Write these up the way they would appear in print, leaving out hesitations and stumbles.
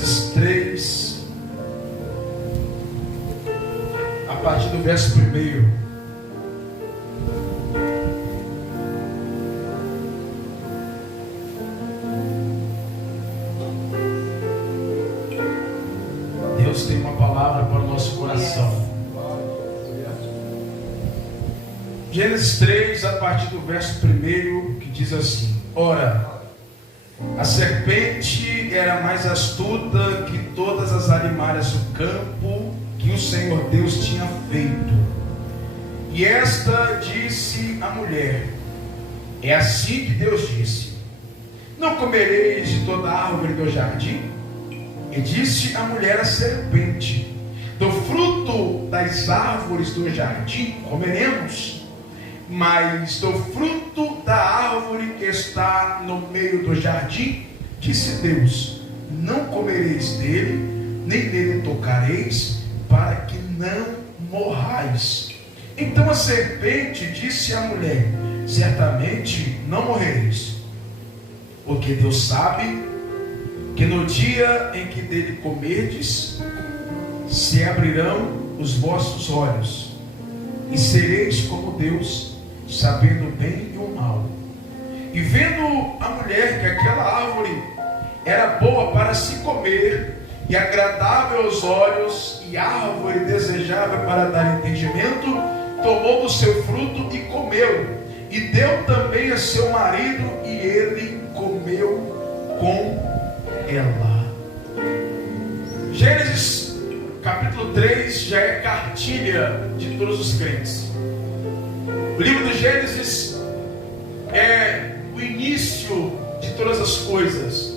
Gênesis 3, a partir do verso 1. Deus tem uma palavra para o nosso coração. Gênesis 3, a partir do verso 1, que diz assim: Ora, a serpente era mais astuta que todas as alimárias do campo que o Senhor Deus tinha feito. E esta disse à mulher: É assim que Deus disse: Não comereis de toda a árvore do jardim? E disse a mulher à serpente: Do fruto das árvores do jardim comeremos, mas do fruto da árvore que está no meio do jardim, disse Deus: Não comereis dele, nem nele tocareis, para que não morrais. Então a serpente disse à mulher: Certamente não morrereis, porque Deus sabe que no dia em que dele comerdes, se abrirão os vossos olhos, e sereis como Deus, sabendo o bem e o mal. E vendo a mulher que aquela árvore era boa para se comer, e agradável aos olhos, e árvore desejável para dar entendimento, tomou do seu fruto e comeu, e deu também a seu marido, e ele comeu com ela. Gênesis capítulo 3 já é cartilha de todos os crentes. O livro de Gênesis é o início de todas as coisas.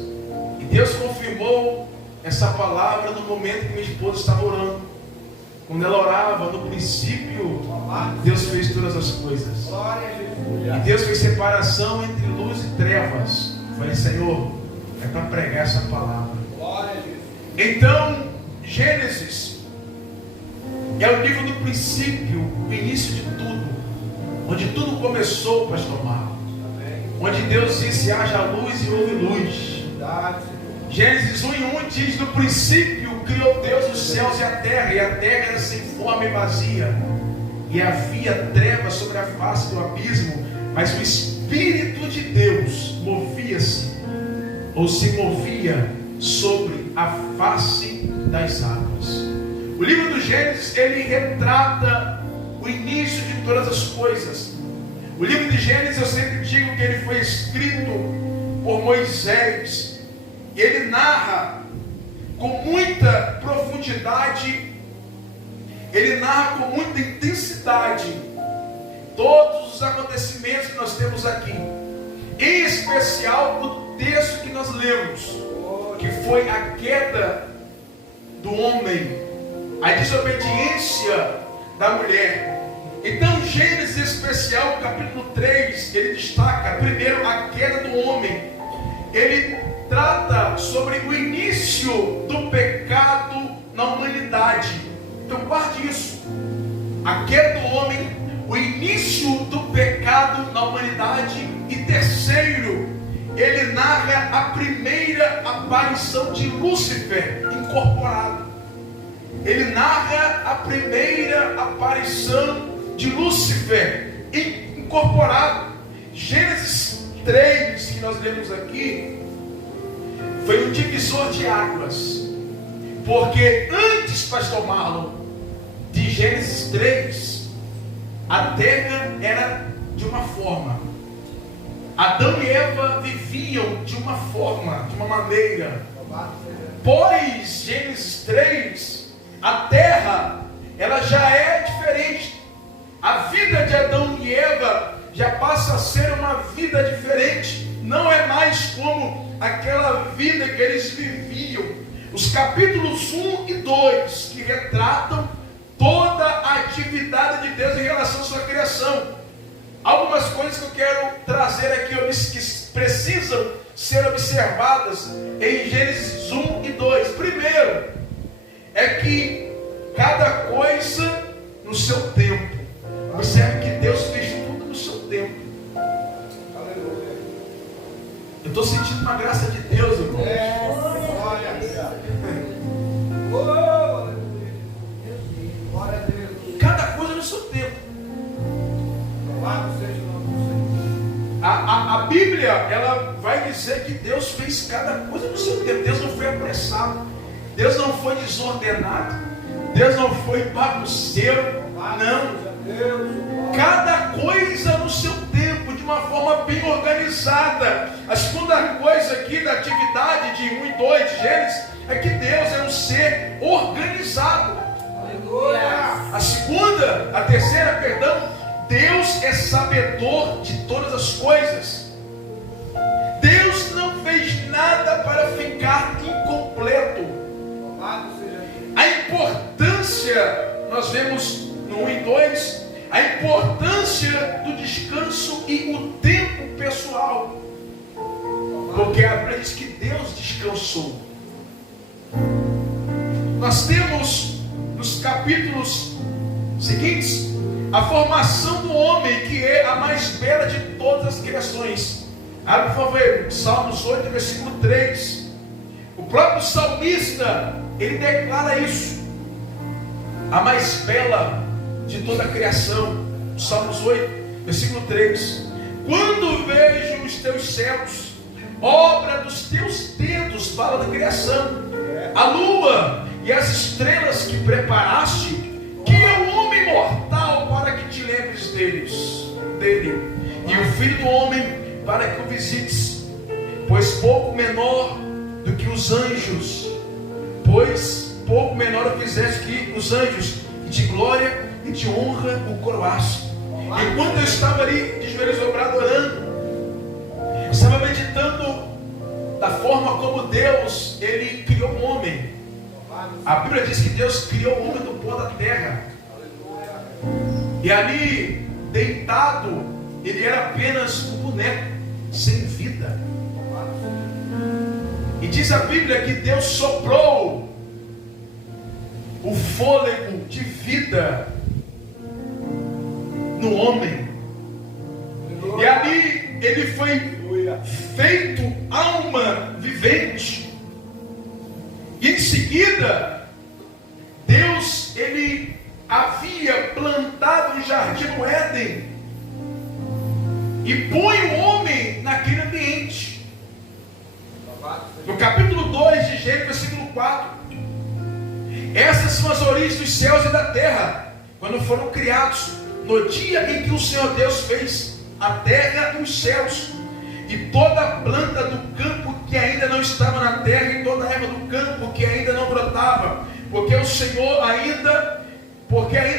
E Deus confirmou essa palavra no momento que minha esposa estava orando. Quando ela orava, no princípio, Deus fez todas as coisas. E Deus fez separação entre luz e trevas. Eu falei: Senhor, é para pregar essa palavra. Então, Gênesis é o livro do princípio, o início de tudo, onde tudo começou, pastor Marcos. Onde Deus disse: haja luz e houve luz. Gênesis 1:1 diz: no princípio criou Deus os céus e a terra era sem forma e vazia, e havia trevas sobre a face do abismo, mas o Espírito de Deus movia-se, ou se movia sobre a face das águas. O livro do Gênesis, ele retrata o início de todas as coisas. O livro de Gênesis, eu sempre digo que ele foi escrito por Moisés. Ele narra com muita profundidade, ele narra com muita intensidade todos os acontecimentos que nós temos aqui, em especial o texto que nós lemos, que foi a queda do homem, a desobediência da mulher. Então, Gênesis especial, capítulo 3, ele destaca primeiro a queda do homem. Ele trata sobre o início do pecado na humanidade. Então guarde isso: a queda do homem, o início do pecado na humanidade. E terceiro, ele narra a primeira aparição de Lúcifer incorporado. Ele narra a primeira aparição de Lúcifer incorporado. Gênesis 3, que nós lemos aqui, foi um divisor de águas, porque antes, pastor Marlon, de Gênesis 3, a terra era de uma forma, Adão e Eva viviam de uma forma, de uma maneira. Pós Gênesis 3, a terra, ela já é diferente. A vida de Adão e Eva já passa a ser uma vida diferente. Não é mais como aquela vida que eles viviam. Os capítulos 1 e 2, que retratam toda a atividade de Deus em relação à sua criação. Algumas coisas que eu quero trazer aqui, que precisam ser observadas em Gênesis 1 e 2. Primeiro, é que cada coisa no seu tempo. Observe que Deus fez tudo no seu tempo. Eu estou sentindo uma graça de Deus, irmão. A Bíblia, ela vai dizer que Deus fez cada coisa no seu tempo. Deus não foi apressado, Deus não foi desordenado, Deus não foi bagunceiro, não. Cada coisa no seu tempo, de uma forma bem organizada. A segunda coisa aqui da atividade de 1 e 2 de Gênesis é que Deus é um ser organizado. A terceira, Deus é sabedor de todas as coisas. Deus não fez nada para ficar incompleto. A importância, nós vemos no 1 e 2, a importância do descanso e o tempo pessoal. Porque a Bíblia diz que Deus descansou. Nós temos nos capítulos seguintes a formação do homem, que é a mais bela de todas as criações. Abre, por favor, Salmos 8, versículo 3. O próprio salmista, ele declara isso: a mais bela de toda a criação. Salmos 8, versículo 3. Quando vejo os teus céus, obra dos teus dedos, fala da criação, a lua e as estrelas que preparaste, que é o homem mortal para que te lembres dele, e o filho do homem para que o visites, pois pouco menor do que os anjos, que os anjos, e de glória e de honra o coroaste. Enquanto eu estava ali de joelhos dobrados orando, eu estava meditando da forma como Deus, ele criou o homem. A Bíblia diz que Deus criou o homem do pó da terra. E ali, deitado, ele era apenas um boneco, sem vida. E diz a Bíblia que Deus soprou o fôlego de vida no homem. E ali ele foi feito alma vivente. E em seguida, Deus, ele havia plantado o jardim no Éden e põe o homem naquele ambiente. No capítulo 2 de Gênesis, versículo 4, essas são as origens dos céus e da terra, quando foram criados, no dia em que o Senhor Deus fez a terra e os céus, e toda a planta do campo que ainda não estava na terra, e toda a erva do campo que ainda não brotava, porque ainda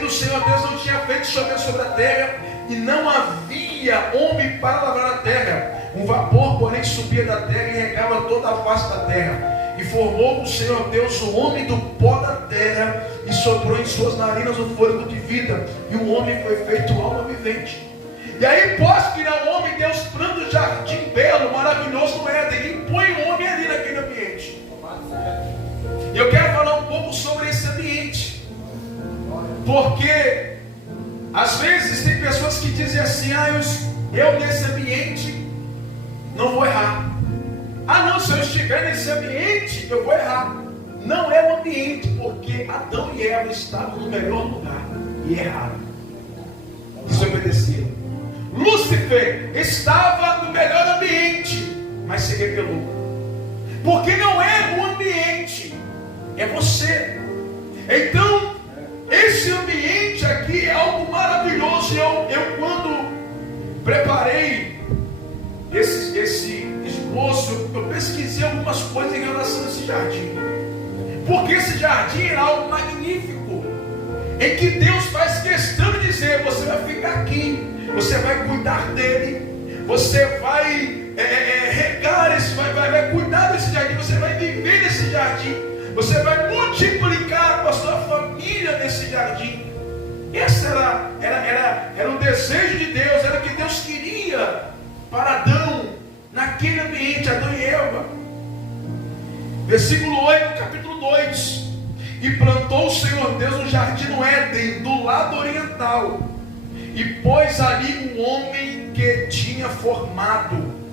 o Senhor Deus não tinha feito chover sobre a terra, e não havia homem para lavrar a terra. Um vapor, porém, subia da terra e regava toda a face da terra. E formou o Senhor Deus o homem do pó da terra, e soprou em suas narinas o fôlego de vida, e o homem foi feito alma vivente. E aí, pós criar o homem, Deus planta um jardim belo, maravilhoso no Éden, e põe o homem ali naquele ambiente. E eu quero falar um pouco sobre esse ambiente, porque às vezes tem pessoas que dizem assim: eu nesse ambiente não vou errar. Não, se eu estiver nesse ambiente eu vou errar. Não é o ambiente, porque Adão e Eva estavam no melhor lugar e erraram, desobedeceram. Lúcifer estava no melhor ambiente, mas se rebelou. Porque não é o ambiente, é você. Então, esse ambiente aqui é algo maravilhoso. Eu quando preparei esse esboço, eu pesquisei algumas coisas em relação a esse jardim. Porque esse jardim é algo magnífico, em que Deus faz questão de dizer: você vai ficar aqui, você vai cuidar dele, você vai regar vai cuidar desse jardim, você vai viver nesse jardim, você vai multiplicar com a sua família nesse jardim. Esse era o desejo de Deus, era o que Deus queria para Adão, naquele ambiente, Adão e Eva. Versículo 8, capítulo 2: e plantou o Senhor Deus um jardim no Éden, do lado oriental, e pôs ali um homem que tinha formado.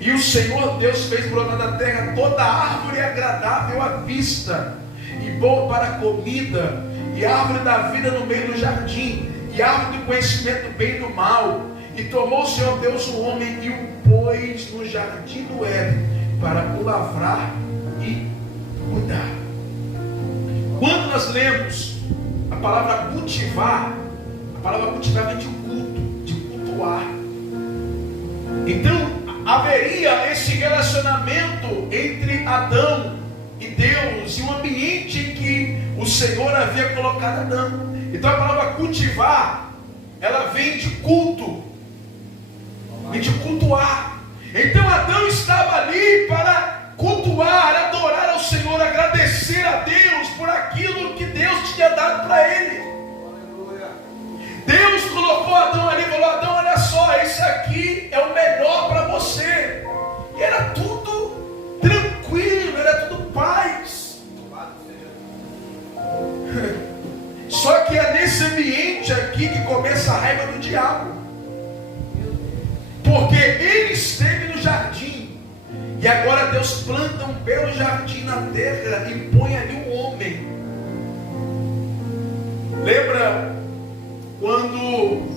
E o Senhor Deus fez brotar da terra toda árvore agradável à vista, e boa para a comida, e árvore da vida no meio do jardim, e árvore do conhecimento do bem e do mal. E tomou o Senhor Deus o homem e o pôs no jardim do Éden para o lavrar e cuidar. Quando nós lemos a palavra cultivar vem de culto, de cultuar. Então haveria esse relacionamento entre Adão e Deus, e um ambiente em que o Senhor havia colocado Adão. Então a palavra cultivar, ela vem de culto, vem de cultuar. Então Adão estava ali para cultuar, adorar ao Senhor, agradecer a Deus por aquilo que Deus tinha dado para ele. Deus colocou Adão ali e falou: Adão, olha só, esse aqui é o melhor para você. E era tudo tranquilo, era tudo paz. Só que é nesse ambiente aqui que começa a raiva do diabo. Porque ele esteve no jardim, e agora Deus planta um belo jardim na terra e põe ali um homem. Lembra quando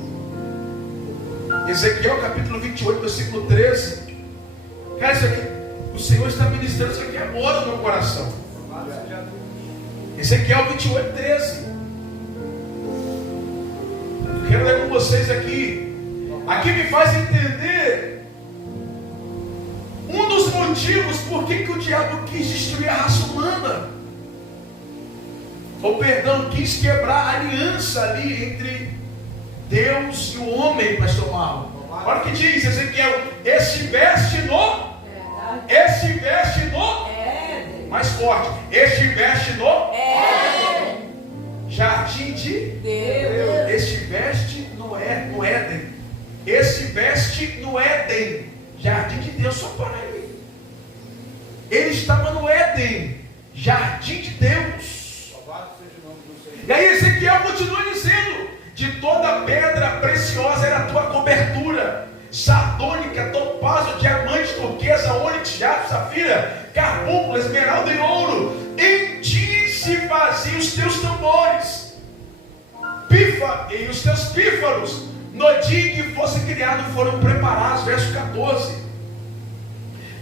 Ezequiel capítulo 28, versículo 13, cara, isso aqui, o Senhor está ministrando isso aqui agora no meu coração. Ezequiel 28, 13. Eu quero ler com vocês aqui. Aqui me faz entender um dos motivos por que o diabo quis destruir a raça humana. Ou perdão, quis quebrar a aliança ali entre Deus e o homem, pastor Marlon. Olha o que diz Ezequiel: estiveste no mais forte, estiveste no jardim de Deus. Estiveste no Éden. Estiveste no Éden, jardim de Deus. Só para ele. Ele estava no Éden, jardim de Deus. E aí Ezequiel continua dizendo: de toda pedra preciosa era a tua cobertura, sardônica, topázio, diamante, turquesa, ônix, jaspe, safira, carbúnculo, esmeralda e ouro. Em ti se faziam os teus tambores, e os teus pífaros, no dia em que fosse criado, foram preparados. Verso 14: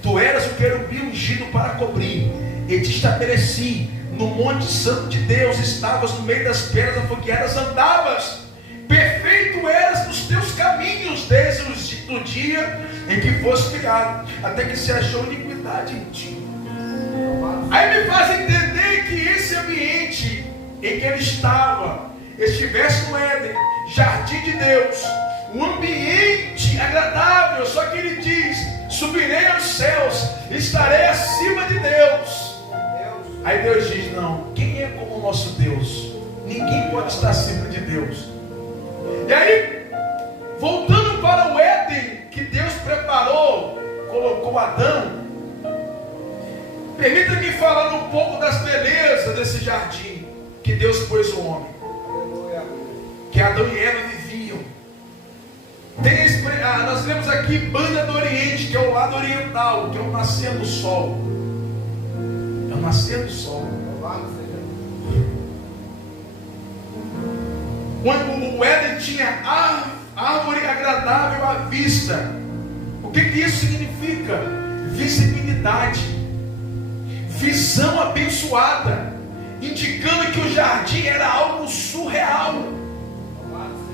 tu eras o querubim ungido para cobrir, e te estabeleci no monte santo de Deus, estavas no meio das pedras afogueadas, andavas, perfeito eras nos teus caminhos, desde o dia em que fosse criado, até que se achou iniquidade em ti. Aí me faz entender que esse ambiente em que ele estava, estivesse no Éden, jardim de Deus, um ambiente agradável. Só que ele diz: subirei aos céus, estarei acima de Deus. Aí Deus diz: não, quem é como o nosso Deus? Ninguém pode estar acima de Deus. E aí, voltando para o Éden que Deus preparou, colocou Adão, permita-me falar um pouco das belezas desse jardim que Deus pôs o homem, que Adão e Eva viviam. Nós vemos aqui Banda do Oriente, que é o lado oriental, que é o nascer do sol. É o nascer do sol. O Éden tinha árvore agradável à vista. O que isso significa? Visibilidade, visão abençoada, indicando que o jardim era algo surreal.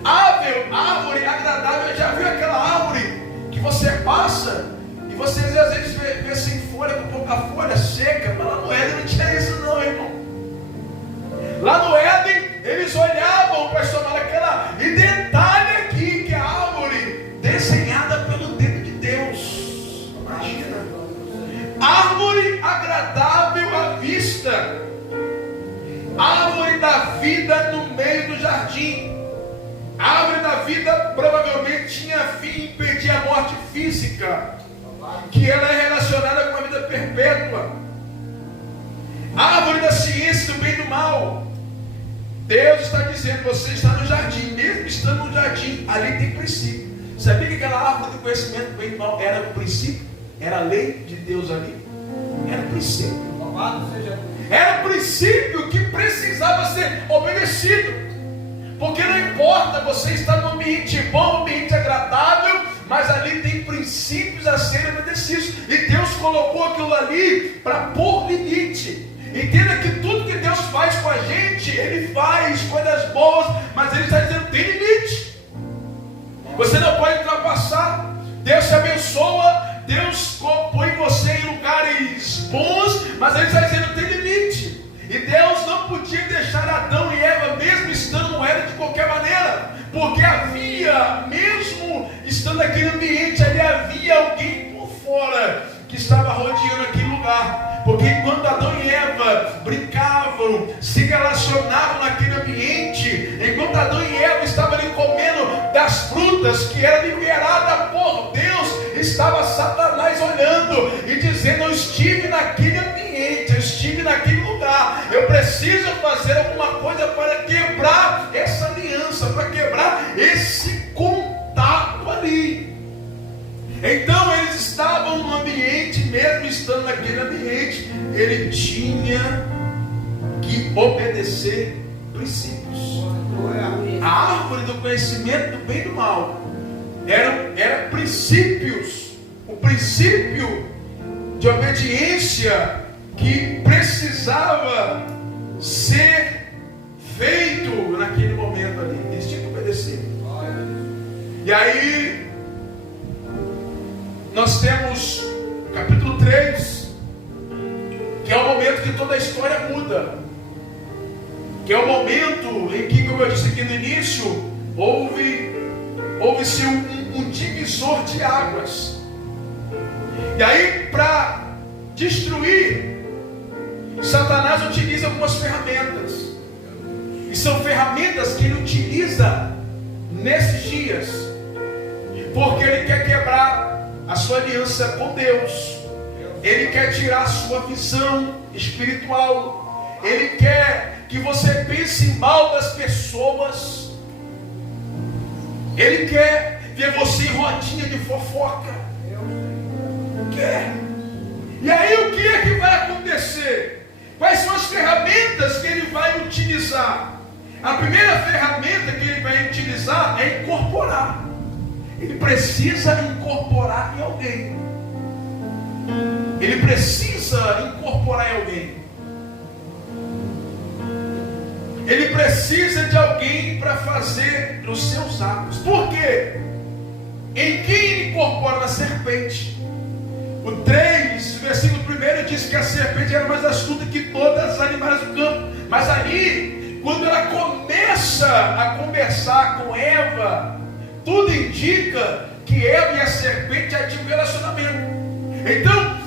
Árvore agradável. Já viu aquela árvore que você passa e você às vezes vê sem folha, com pouca folha, seca? Mas lá no Éden não tinha isso não, irmão. Lá no Éden eles olhavam, pastor, aquela, e detalhe aqui, que a árvore desenhada pelo dedo de Deus. Imagina, árvore agradável à vista, árvore da vida no meio do jardim. A árvore da vida provavelmente tinha fim em impedir a morte física, que ela é relacionada com a vida perpétua. A árvore da ciência do bem e do mal. Deus está dizendo: você está no jardim, mesmo estando no jardim, ali tem princípio. Sabia que aquela árvore do conhecimento do bem e do mal era o princípio? Era a lei de Deus ali. Era o princípio. Era o princípio que precisava ser obedecido. Porque não importa você estar num ambiente bom, um ambiente agradável, mas ali tem princípios a serem obedecidos. E Deus colocou aquilo ali para pôr limite. Entenda que tudo que Deus faz com a gente, Ele faz coisas boas, mas Ele está dizendo: tem limite. Você não pode ultrapassar. Deus te abençoa, Deus põe você em lugares bons, mas Ele está dizendo: tem limite. E Deus não podia deixar Adão e Eva, mesmo estando no Éden, de qualquer maneira, porque havia, mesmo estando naquele ambiente ali, havia alguém por fora que estava rodeando aquele lugar. Porque enquanto Adão e Eva brincavam, se relacionavam naquele ambiente, enquanto Adão e Eva estavam ali comendo das frutas que era liberada por Deus, estava Satanás olhando e dizendo: eu estive naquele ambiente, eu estive naquele lugar, eu preciso fazer alguma coisa para quebrar essa aliança, para quebrar esse contato ali. Então eles estavam no ambiente, mesmo estando naquele ambiente, ele tinha que obedecer princípios. A árvore do conhecimento do bem e do mal era princípios, o princípio de obediência que precisava ser feito naquele momento ali. Eles tinham que obedecer. E aí nós temos capítulo 3, que é o momento que toda a história muda, que é o momento em que, como eu disse aqui no início, houve-se um divisor de águas. E aí, para destruir, Satanás utiliza algumas ferramentas, e são ferramentas que ele utiliza nesses dias, porque ele quer quebrar a sua aliança com Deus. Ele quer tirar a sua visão espiritual. Ele quer que você pense mal das pessoas. Ele quer ver você em rodinha de fofoca. Quer. E aí o que é que vai acontecer? Quais são as ferramentas que ele vai utilizar? A primeira ferramenta que ele vai utilizar é incorporar. Ele precisa incorporar em alguém. Ele precisa incorporar em alguém. Ele precisa de alguém para fazer os seus atos. Por quê? Em quem ele incorpora? Na serpente. O 3, versículo 1 diz que a serpente era mais astuta que todas as animais do campo. Mas ali, quando ela começa a conversar com Eva, tudo indica que Eva e a serpente já tinham um relacionamento. Então,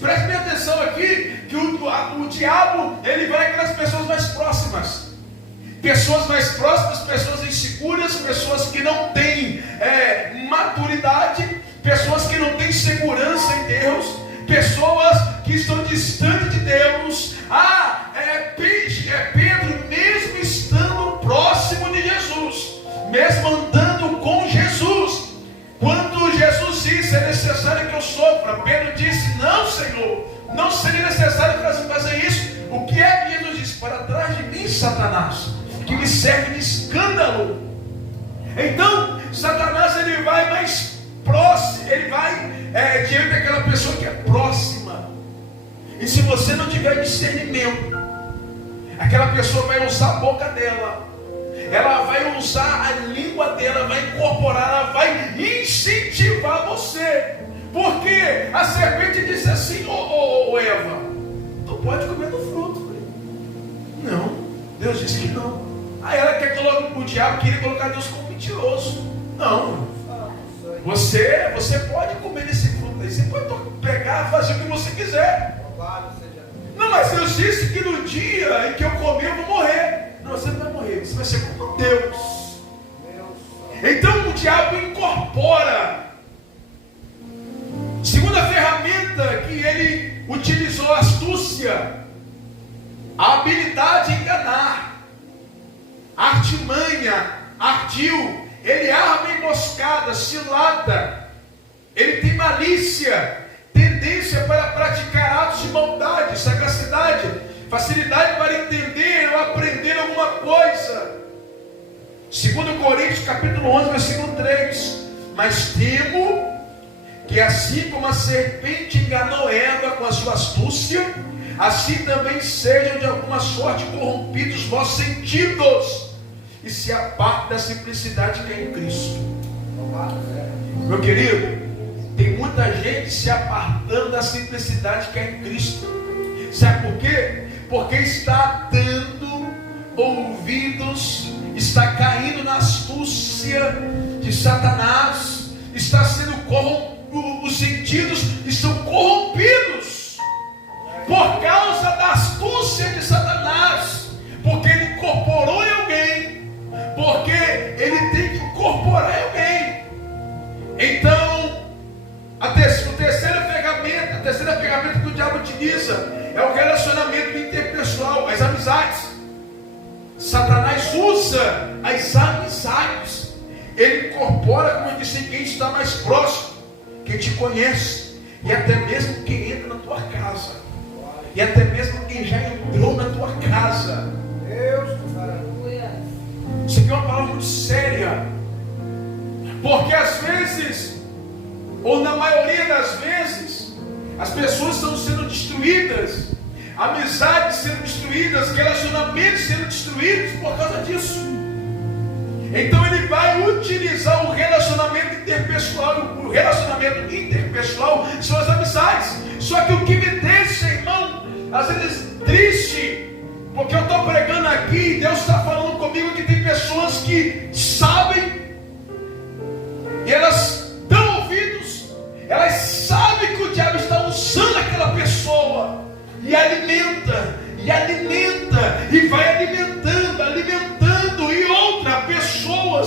preste bem atenção aqui, que o diabo, ele vai aquelas pessoas mais próximas. Pessoas mais próximas, pessoas inseguras, pessoas que não têm maturidade, pessoas que não têm segurança em Deus, pessoas que estão distantes de Deus. Pedro, mesmo estando próximo de Jesus, mesmo andando com Jesus, quando Jesus disse: é necessário que eu sofra, Pedro disse: não, Senhor, não seria necessário fazer isso. O que é que Jesus disse? Para trás de mim, Satanás, que me serve de escândalo. Então Satanás, ele vai mais próximo, ele vai diante daquela pessoa que é próxima. E se você não tiver discernimento, aquela pessoa vai usar a boca dela, ela vai usar a língua dela, vai incorporar, ela vai incentivar você. Porque a serpente disse assim: ô Eva, tu pode comer do fruto. Não, Deus disse que não. Aí ela quer colocar, o diabo queria colocar Deus como mentiroso. Não, você pode comer desse fruto aí, você pode pegar, fazer o que você quiser. Não, mas Deus disse que no dia em que eu comer eu vou morrer. Não, você não vai morrer, você vai ser como Deus. Então o diabo incorpora. Segunda ferramenta que ele utilizou: a astúcia, a habilidade de enganar, a artimanha, ardil. Ele arma emboscada, cilada. Ele tem malícia, tendência para praticar atos de maldade, sagacidade, facilidade para entender ou aprender alguma coisa. 2 Coríntios capítulo 11, versículo 3. Mas temo que assim como a serpente enganou Eva com a sua astúcia, assim também sejam de alguma sorte corrompidos vossos sentidos, e se apartem da simplicidade que é em Cristo. Meu querido, tem muita gente se apartando da simplicidade que é em Cristo. Sabe por quê? Porque está dando ouvidos, está caindo na astúcia de Satanás, está sendo corrompido, os sentidos estão corrompidos por causa da astúcia de Satanás, porque ele incorporou em alguém, porque ele tem que incorporar em alguém. Então, a terceira ferramenta que o diabo utiliza é o relacionamento interpessoal, as amizades. Satanás usa as amizades. Ele incorpora, como eu disse, quem está mais próximo, quem te conhece, e até mesmo quem entra na tua casa, e até mesmo quem já entrou na tua casa. Isso aqui é uma palavra muito séria, porque às vezes, ou na maioria das vezes, as pessoas estão sendo destruídas, amizades sendo destruídas, relacionamentos sendo destruídos por causa disso. Então ele vai utilizar o relacionamento interpessoal. O relacionamento interpessoal são as amizades. Só que o que me deixa, irmão, às vezes triste, porque eu estou pregando aqui e Deus está falando comigo que tem pessoas que sabem, e elas dão ouvidos, elas sabem que o diabo está usando aquela pessoa, e alimenta, e vai alimentando, e outra,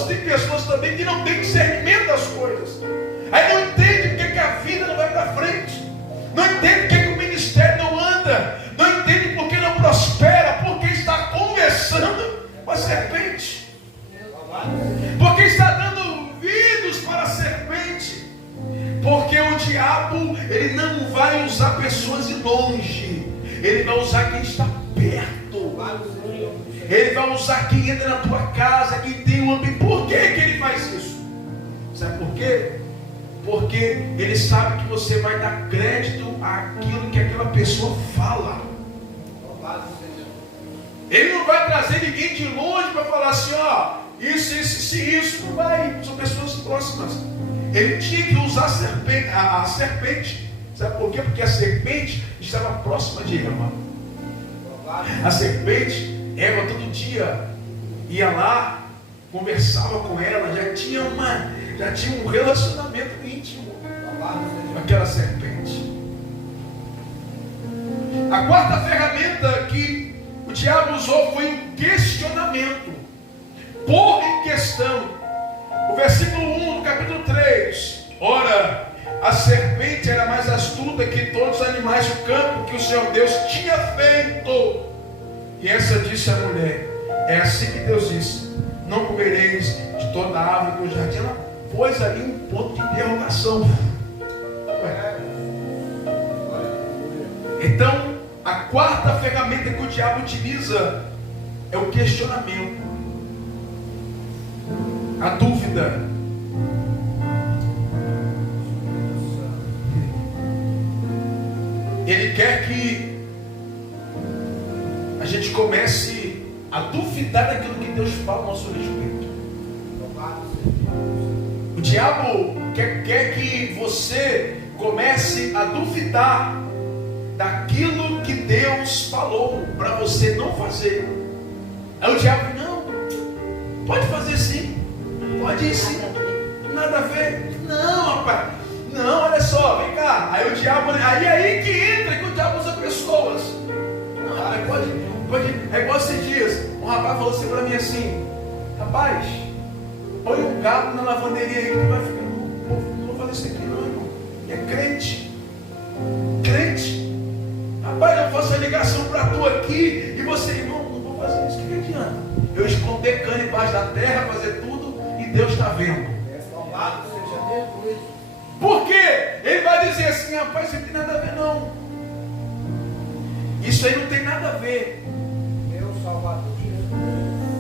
tem pessoas também que não têm discernimento das coisas, aí não entende porque que a vida não vai para frente, não entende porque que o ministério não anda, não entende porque não prospera, porque está conversando com a serpente, porque está dando ouvidos para a serpente, porque o diabo, ele não vai usar pessoas de longe, ele vai usar quem está perto, ele vai usar quem entra na tua casa, quem tem um ambiente. Por que ele faz isso? Sabe por quê? Porque ele sabe que você vai dar crédito àquilo que aquela pessoa fala. Ele não vai trazer ninguém de longe para falar assim, ó, isso, não vai, são pessoas próximas. Ele tinha que usar a serpente. Sabe por quê? Porque a serpente estava próxima de Eva. A serpente, Eva todo dia ia lá, conversava com ela, já tinha um relacionamento íntimo com aquela serpente. A quarta ferramenta que o diabo usou foi o questionamento. Pôr em questão. O versículo 1 do capítulo 3. Ora, a serpente era mais astuta que todos os animais do campo que o Senhor Deus tinha feito. E essa disse à mulher: é assim que Deus disse: não comereis de toda a árvore do jardim. Ela pôs ali um ponto de interrogação. Então, a quarta ferramenta que o diabo utiliza é o questionamento, a dúvida. Ele quer que a gente comece a duvidar daquilo que Deus fala a nosso respeito. O diabo quer que você comece a duvidar daquilo que Deus falou para você não fazer. Aí o diabo, não, pode fazer sim, pode ir sim, nada a ver. Não, rapaz, não, olha só, vem cá. Aí o diabo, aí que entra que o diabo usa pessoas. Não, rapaz, pode, é igual esses dias, um rapaz falou assim para mim assim: rapaz, põe um cabo na lavanderia aí que tu vai ficar. Não vou fazer isso aqui não, irmão. É crente. Rapaz, eu faço a ligação para tu aqui e você, irmão, não vou fazer isso. O que adianta? Eu esconder cano embaixo da terra, fazer tudo e Deus está vendo. Por quê? Ele vai dizer assim: rapaz, isso não tem nada a ver não. Isso aí não tem nada a ver. Meu Salvador.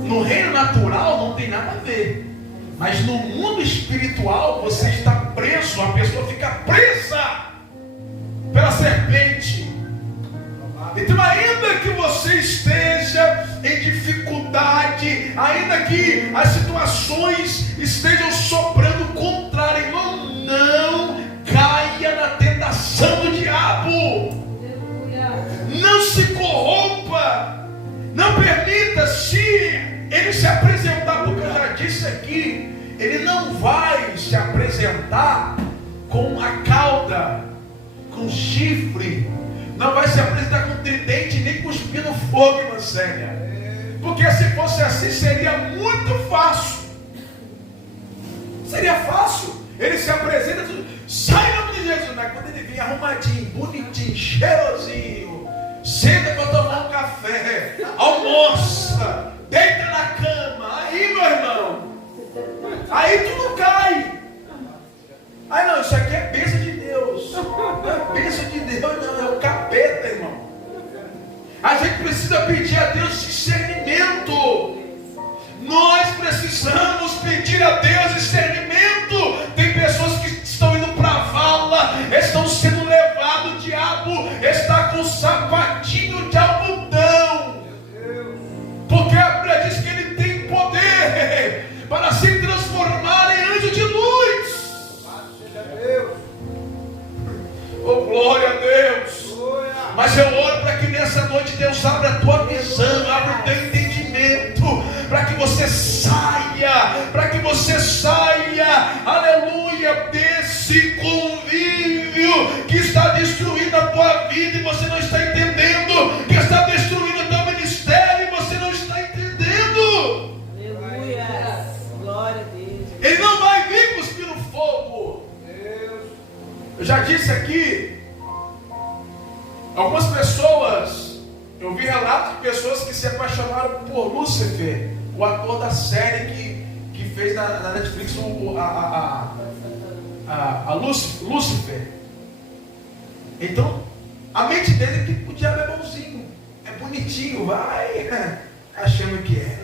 No reino natural não tem nada a ver. Mas no mundo espiritual você está preso, a pessoa fica presa pela serpente. Então, ainda que você esteja em dificuldade, ainda que as situações estejam soprando contrário, irmão, não caia na tentação do diabo. Não se corrompa. Não permita, se ele se apresentar, porque eu já disse aqui, ele não vai se apresentar com a cauda, com chifre, não vai se apresentar com tridente, nem cuspindo fogo, irmã Célia. Porque se fosse assim, seria muito fácil. Seria fácil. Ele se apresenta, sai em nome de Jesus. Mas quando ele vem arrumadinho, bonitinho, cheirosinho, senta para tomar um café, almoça, deita na cama, aí, meu irmão, aí tudo cai. Aí não, isso aqui é bênção de Deus. Não é bênção de Deus, não, é o capeta, irmão. A gente precisa pedir a Deus discernimento. Nós precisamos pedir a Deus discernimento. Tem pessoas que estão indo para a vala, estão sendo levados, o diabo está com um sapatinho de algodão. Porque a Bíblia diz que ele tem poder para se transformar em anjo de luz. Oh, glória a Deus. Mas eu oro para que nessa noite Deus abra a tua visão, abra o teu entendimento, para que você saia, aleluia, desse convívio que está destruindo a tua vida e você não está entendendo, que está destruindo o teu ministério e você não está entendendo. Aleluia, glória a Deus. Ele não vai vir cuspindo fogo. Eu já disse aqui, algumas pessoas, eu vi relatos de pessoas que se apaixonaram por Lúcifer, o ator da série que fez na Netflix a Lúcifer. Então, a mente dele é que o diabo é bonzinho, é bonitinho, vai achando que é.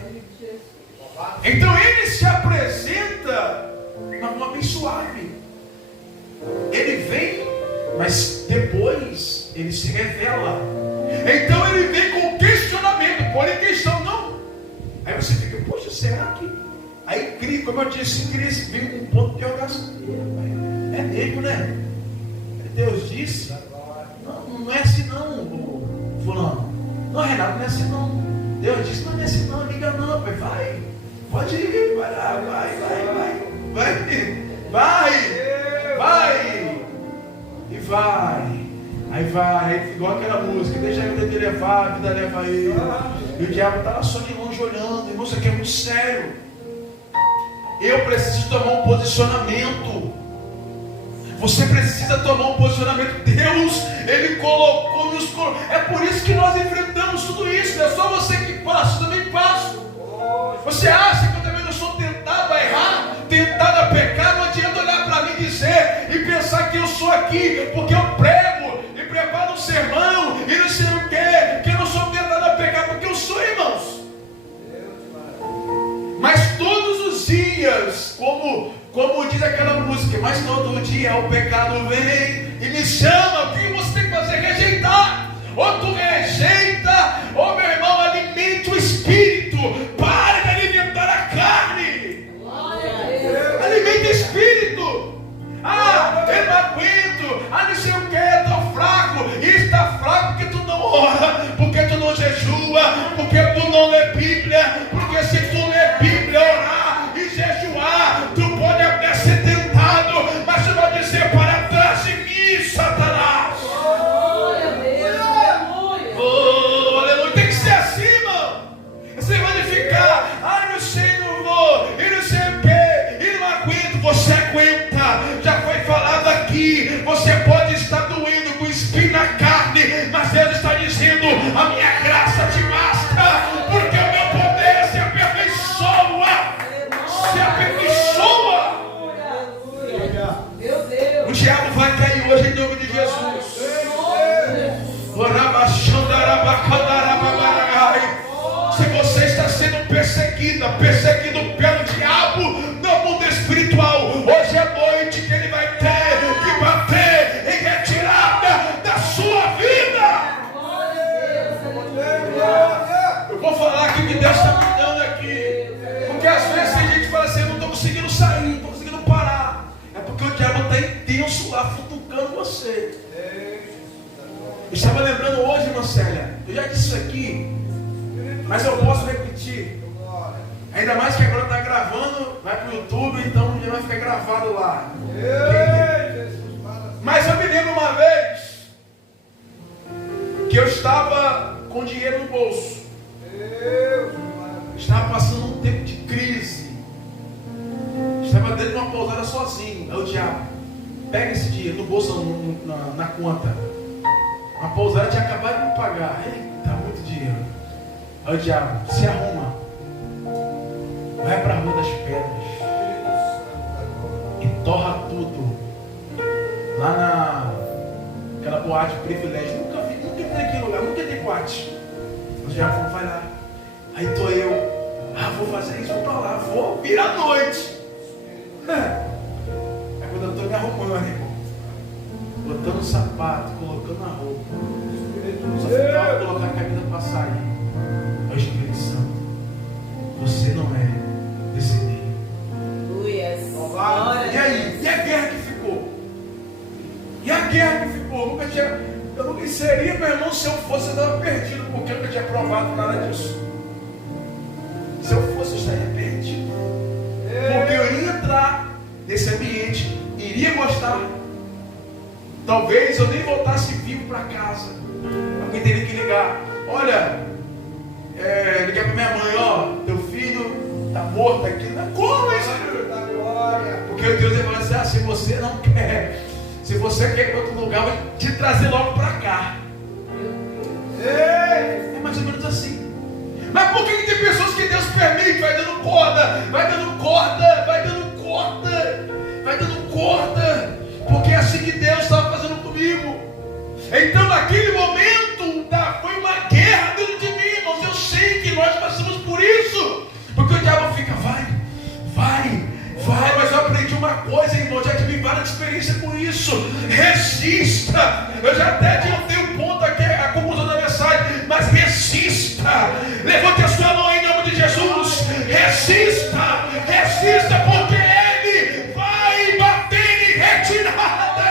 Então ele se apresenta de uma forma bem suave. Ele vem, mas depois ele se revela. Então ele vem com questionamento, porém questão não. Aí você fica, poxa, será que? Aí cria, como eu disse, vem com um ponto de interrogação. É mesmo, né? Deus disse. Não é assim não, fulano. Não, Renato, não é assim não. Deus disse, não é assim não, liga não, pai. Vai, pode ir, vai lá, vai. E vai. Aí vai, igual aquela música, deixa a vida te levar, a vida leva ele. E o diabo está lá só de longe olhando. Irmão, isso aqui é muito sério. Eu preciso tomar um posicionamento. Você precisa tomar um posicionamento. Deus, Ele colocou, nos colocou. É por isso que nós enfrentamos tudo isso. Não é só você que passa, eu também passo. Você acha que eu também não sou tentado a errar, tentado a pecar? Não adianta olhar para mim e dizer e pensar que eu sou aqui, porque eu prego e preparo um sermão e não sei o quê, que eu não sou tentado a pecar, porque eu sou, irmãos. Mas todos os dias, como diz aquela música, mas todo dia o pecado vem e me chama. O que você tem que fazer? Rejeitar. Ou tu rejeita, ou meu irmão, alimente o espírito. Pare de alimentar a carne. Alimente o espírito. Eu não aguento. Não sei o que, estou fraco. E está fraco porque tu não ora, porque tu não jejua, porque tu não lê Bíblia. Porque se tu lê Bíblia, orar e jejuar, tu pode até ser tentado, mas tu vai dizer para trás de mim, Satanás. Oh, aleluia. Tem que ser assim, irmão. Você vai ficar, não sei, não vou, e não sei o que, e não aguento. Você aguenta. Já foi falado aqui. Você pode estar doendo com espinho na carne, mas Deus está dizendo: a minha graça te basta, porque o meu poder se aperfeiçoa. Se aperfeiçoa. Meu Deus. O diabo vai cair hoje em nome de Jesus. Se você está sendo perseguido pelo diabo, não estava lembrando hoje, irmã Célia, eu já disse isso aqui, mas eu posso repetir. Ainda mais que agora está gravando, vai para o YouTube, então já vai ficar gravado lá. Mas eu me lembro uma vez que eu estava com dinheiro no bolso. Estava passando um tempo de crise. Estava dentro de uma pousada sozinho. Aí o diabo, pega esse dinheiro no bolso, na conta. A pousada tinha acabado de me pagar. Eita, muito dinheiro. Aí o diabo, se arruma. Vai para a Rua das Pedras. E torra tudo. Lá naquela boate privilégio. Nunca vi naquele lugar, nunca tem boate. O diabo falou, vai lá. Aí tô eu. Vou fazer isso, vou para lá, vou vir à noite. É quando eu estou me arrumando, irmão. Botando o sapato, colocando a roupa. Só faltava colocar a camisa para sair. É o Espírito Santo. Você não é desse meio. E aí? E a guerra que ficou? E a guerra que ficou? Eu nunca seria, meu irmão, se eu fosse, eu estava perdido, porque eu nunca tinha provado nada disso. Se eu fosse, eu estaria perdido. Porque eu iria entrar nesse ambiente, iria gostar. Talvez eu nem voltasse vivo para casa. Alguém teria que ligar. Olha, ligar para minha mãe, ó, teu filho está morto aqui. Como isso? Porque Deus ia falar assim, se você não quer, se você quer ir para outro lugar, eu vou te trazer logo para cá. É mais ou menos assim. Mas por que tem pessoas que Deus permite, vai dando corda, vai dando corda, vai dando corda, vai dando corda, porque é assim que Deus estava fazendo comigo. Então naquele momento foi uma guerra dentro de mim, irmãos. Eu sei que nós passamos por isso, porque o diabo fica, vai, mas eu aprendi uma coisa, irmão, já tive várias experiências com isso. Resista. Eu já até adiantei um ponto aqui, a conclusão da mensagem, mas resista. Levante a sua mão em nome de Jesus. Resista, porque Ele vai bater em retirada.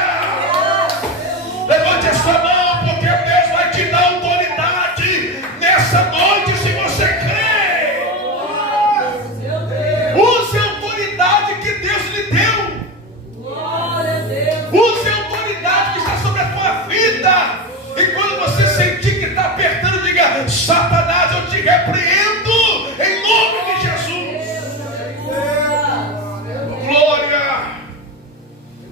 Levante a sua mão, porque Deus vai te dar autoridade nessa noite, se você crê. Use a autoridade que Deus lhe deu. Use a autoridade que está sobre a tua vida. E quando você sentir que está apertando, diga, Satanás, eu te repreendo em nome de Jesus. Glória.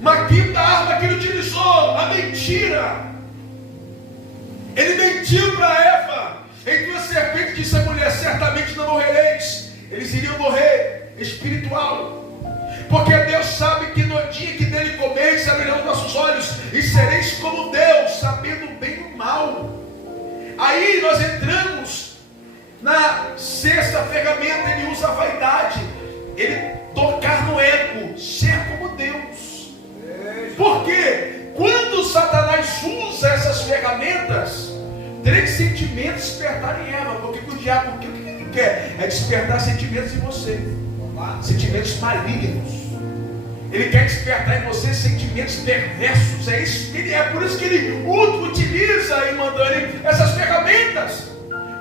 Uma quinta arma que ele utilizou, a mentira. Ele mentiu para Eva. Então a serpente disse à mulher, certamente não morrereis. Eles iriam morrer espiritual. Porque Deus sabe que no dia que dele comeis, abrirão os nossos olhos e sereis como Deus, sabendo o bem e o mal. Aí nós entramos na sexta ferramenta. Ele usa a vaidade, ele tocar no ego, ser como Deus. Porque quando Satanás usa essas ferramentas, três sentimentos despertarem em Eva. Porque o diabo, o que ele quer? É despertar sentimentos em você, sentimentos malignos. Ele quer despertar em você sentimentos perversos. É isso que ele é. Por isso que ele utiliza e mandando essas ferramentas.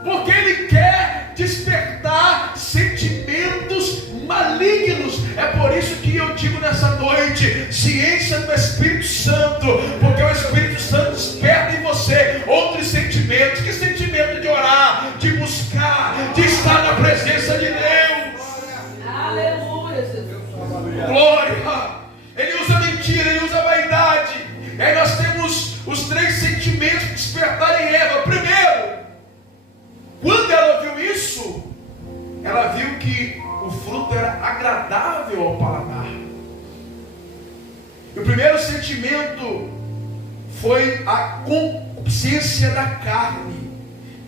Porque ele quer despertar sentimentos malignos. É por isso que eu digo nessa noite, ciência do Espírito Santo. Porque o Espírito Santo desperta em você outros sentimentos. Que sentimento de orar, de buscar, de estar na presença de Deus. Aleluia, Jesus. Glória. Ele usa mentira, ele usa vaidade. E aí nós temos os três sentimentos que despertaram em Eva. Primeiro, quando ela viu isso, ela viu que o fruto era agradável ao paladar. E o primeiro sentimento foi a concupiscência da carne,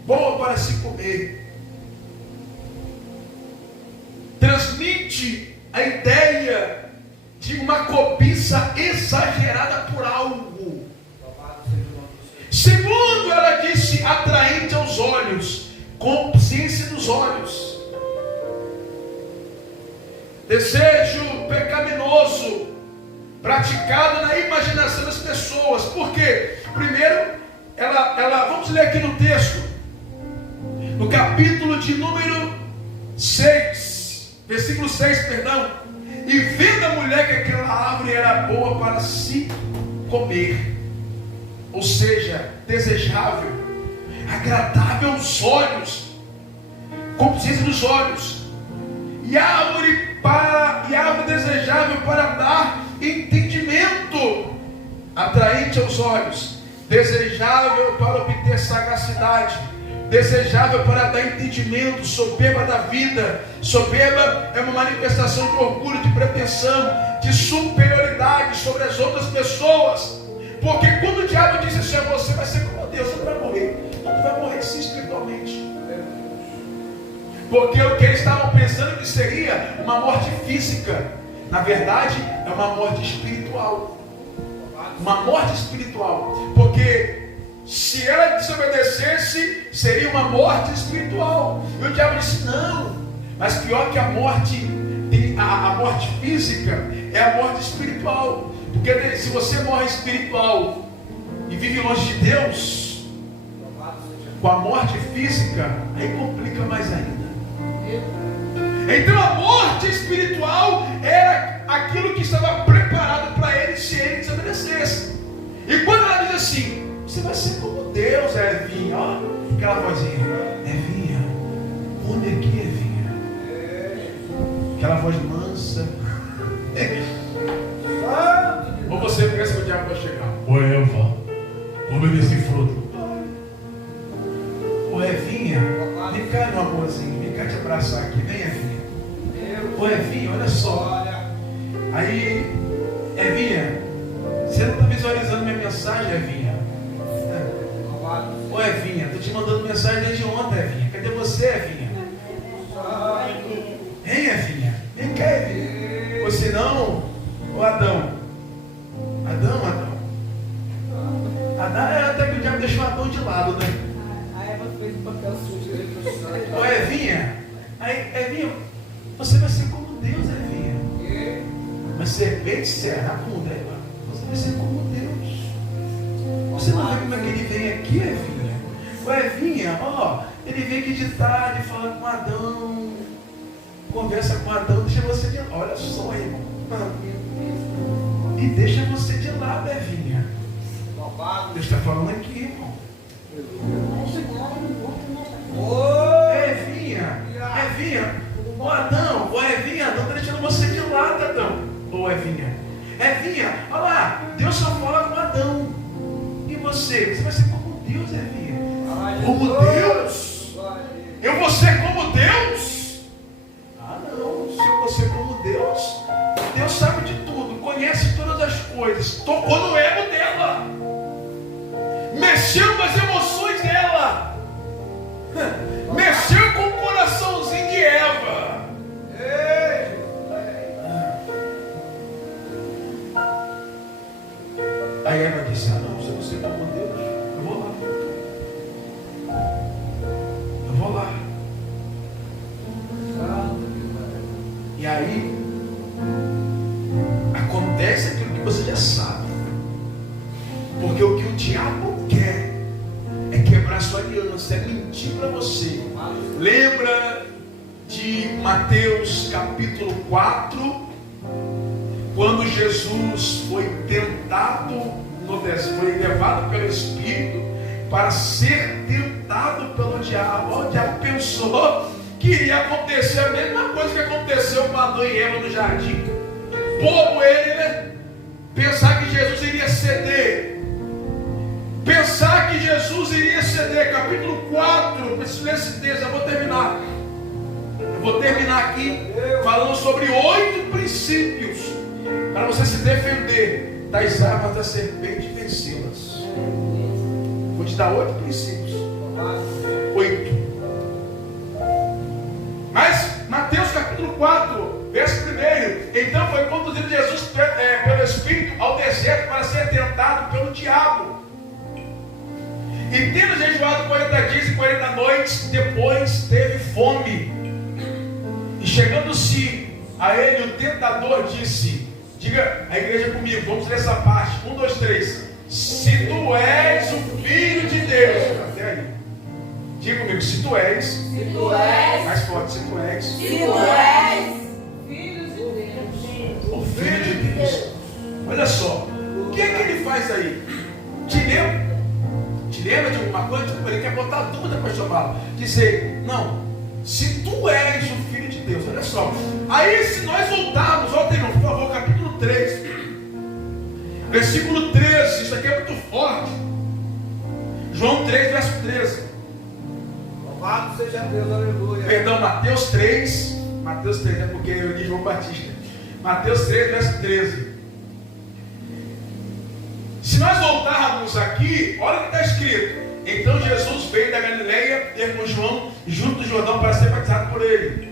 boa para se comer. Transmite a ideia de uma cobiça exagerada por algo. Segundo, ela disse, atraente aos olhos, concupiscência dos olhos. Desejo pecaminoso praticado na imaginação das pessoas. Por quê? Primeiro, vamos ler aqui no texto, no capítulo de número 6, versículo 6, perdão. E vendo a mulher que aquela árvore era boa para se comer, ou seja, desejável, agradável aos olhos, concupiscência dos olhos, e árvore desejável para dar entendimento, atraente aos olhos, desejável para obter sagacidade, desejável para dar entendimento, soberba da vida. Soberba é uma manifestação de orgulho, de pretensão, de superioridade sobre as outras pessoas. Porque quando o diabo diz assim a você, vai ser como Deus, você vai morrer. Não, tu vai morrer sim espiritualmente. Porque o que eles estavam pensando que seria uma morte física, na verdade é uma morte espiritual. Uma morte espiritual. Porque se ela desobedecesse, seria uma morte espiritual. E o diabo disse, não, mas pior que a morte, a morte física, é a morte espiritual. Porque se você morre espiritual e vive longe de Deus, com a morte física, aí complica mais ainda. Então a morte espiritual era aquilo que estava preparado para ele se ele desobedecesse. E quando ela diz assim, você vai ser como Deus, Evinha, ó, aquela vozinha, Evinha, onde aqui, Evinha? Aquela voz mansa. Ou você pensa que o diabo vai chegar, ô Eva, come desse fruto. Ô Evinha, vem cá, meu amorzinho, vem cá te abraçar aqui, vem, Evinha. Ô Evinha, olha só. Aí, Evinha, você não está visualizando minha mensagem, Evinha? Ô Evinha, estou te mandando mensagem desde ontem, Evinha. Cadê você, Evinha? Vem, Evinha. Vem cá, Evinha. Você não? Ô Adão. Adão. Adão é até que o diabo deixou Adão de lado, né? A Eva fez o papel sujo. Ô Evinha. Aí, Evinha, você vai ser como Deus, Evinha. Mas serpente será como Deus. Você vai ser como Deus. Você não vê como é que ele vem aqui, Evinha? O Evinha, ó, ele vem aqui de tarde, fala com Adão, conversa com Adão, deixa você de lado. Olha só, irmão. E deixa você de lado, Evinha. Deus está falando aqui, irmão. Evinha, ô Adão, Evinha, Adão está deixando você de lado, Adão. Ô Evinha, olha lá, Deus só fala com Adão. E você vai ser como Deus, Evinha. Como Deus? Eu vou ser como Deus? Ah não, se eu vou ser como Deus, Deus sabe de tudo, conhece todas as coisas, tocou no ego dela, mexeu com as emoções dela, mexeu com o coraçãozinho de Eva. Aí Eva disse, ah não, se eu vou ser como Deus, eu vou lá. E aí acontece aquilo que você já sabe. Porque o que o diabo quer é quebrar sua aliança, é mentir para você. Lembra de Mateus capítulo 4, quando Jesus foi tentado no deserto, foi levado pelo Espírito para ser tentado pelo diabo. O diabo pensou que iria acontecer a mesma coisa que aconteceu com Adão e Eva no jardim. Bobo ele, né? Pensar que Jesus iria ceder. Capítulo 4, preciso ler esse texto, eu vou terminar. Eu vou terminar aqui falando sobre 8 princípios para você se defender das armas da serpente e vencê-las. Vou te dar 8 princípios. 8. Mas Mateus capítulo 4, verso 1. Então foi conduzido Jesus pelo Espírito ao deserto para ser tentado pelo diabo. E tendo jejuado 40 dias e 40 noites, depois teve fome. E chegando-se a ele, o tentador disse, diga a igreja comigo, vamos ler essa parte, 1, 2, 3. Se tu és o Filho de Deus. Até aí. Diga comigo, se tu és. Mais forte, se tu és. Filho de Deus. O Filho de Deus. Olha só. O que é que ele faz aí? Te lembra de alguma coisa? Ele quer botar dúvida para chamá-lo. Dizer, não. Se tu és o Filho de Deus. Olha só. Aí se nós voltarmos, volta aí, por favor, capítulo 3. Versículo 13. Isso aqui é muito forte. João 3, verso 13. Louvado seja Deus, aleluia. Perdão, Mateus 3, é porque eu li João Batista. Mateus 3, verso 13. Se nós voltarmos aqui, olha o que está escrito. Então Jesus veio da Galileia, ter com João junto do Jordão para ser batizado por ele.